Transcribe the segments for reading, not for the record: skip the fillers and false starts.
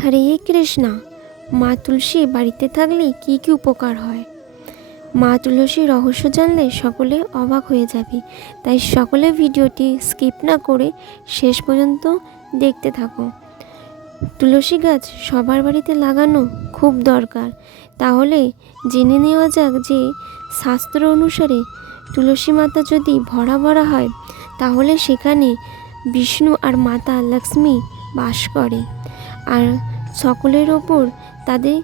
হরে কৃষ্ণা। মা তুলসী বাড়িতে থাকলে কি কি উপকার হয়? মা তুলসীর রহস্য জানলে সকলে অবাক হয়ে যাবে, তাই সকলে ভিডিওটি স্কিপ না করে শেষ পর্যন্ত দেখতে থাকো। তুলসী গাছ সবার বাড়িতে লাগানো খুব দরকার। তাহলে জেনে নেওয়া যাক যে শাস্ত্র অনুসারে তুলসী মাতা যদি ভরা ভরা হয় তাহলে সেখানে বিষ্ণু আর মাতা লক্ষ্মী বাস করে আর সকলের ওপর তাদের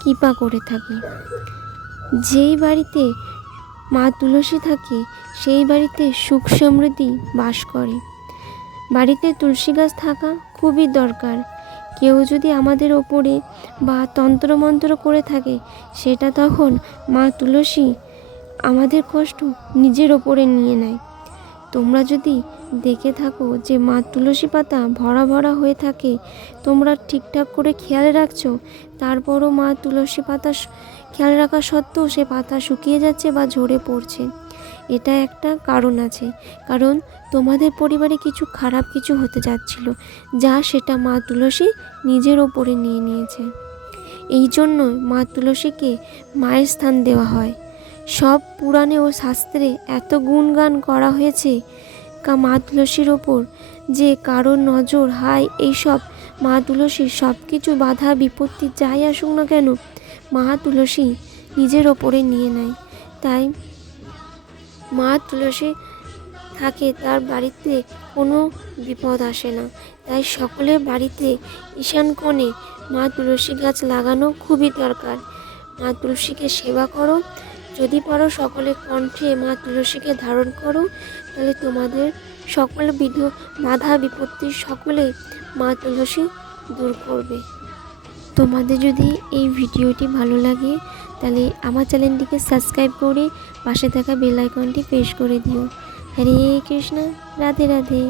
কৃপা করে থাকে। যেই বাড়িতে মা তুলসী থাকে সেই বাড়িতে সুখ সমৃদ্ধি বাস করে। বাড়িতে তুলসী গাছ থাকা খুবই দরকার। কেউ যদি আমাদের ওপরে বা তন্ত্রমন্ত্র করে থাকে সেটা তখন মা তুলসী আমাদের কষ্ট নিজের ওপরে নিয়ে নেয়। তোমরা যদি দেখে থাকো যে মা তুলসী পাতা ভরা ভরা হয়ে থাকে, তোমরা ঠিকঠাক করে খেয়াল রাখছো, তারপরও মা তুলসী পাতা খেয়াল রাখা সত্ত্বেও সে পাতা শুকিয়ে যাচ্ছে বা ঝরে পড়ছে, এটা একটা কারণ আছে। কারণ তোমাদের পরিবারে কিছু খারাপ কিছু হতে যাচ্ছিল, যা সেটা মা তুলসী নিজের ওপরে নিয়ে নিয়েছে। এই জন্য মা তুলসীকে মায়ের স্থান দেওয়া হয়। সব পুরাণে ও শাস্ত্রে এত গুণগান করা হয়েছে মা তুলসীর ওপর যে কারোর নজর হায় এইসব মা তুলসী সব কিছু বাধা বিপত্তি যাই আসুক না কেন মা তুলসী নিজের ওপরে নিয়ে নেয়। তাই মা তুলসী থাকে তার বাড়িতে কোনো বিপদ আসে না। তাই সকলের বাড়িতে ঈশান কোণে মা তুলসী গাছ লাগানো খুবই দরকার। মা তুলসীকে সেবা করো, যদি পারো সকলে কণ্ঠে মা তুলসীকে ধারণ করো, তাহলে তোমাদের সকল বাধা বিপত্তি সকলে মা তুলসী দূর করবে। তোমাদের যদি এই ভিডিওটি ভালো লাগে তাহলে আমার চ্যানেলটিকে সাবস্ক্রাইব করে পাশে থাকা বেল আইকনটি প্রেস করে দিও। হরে কৃষ্ণ, রাধে রাধে।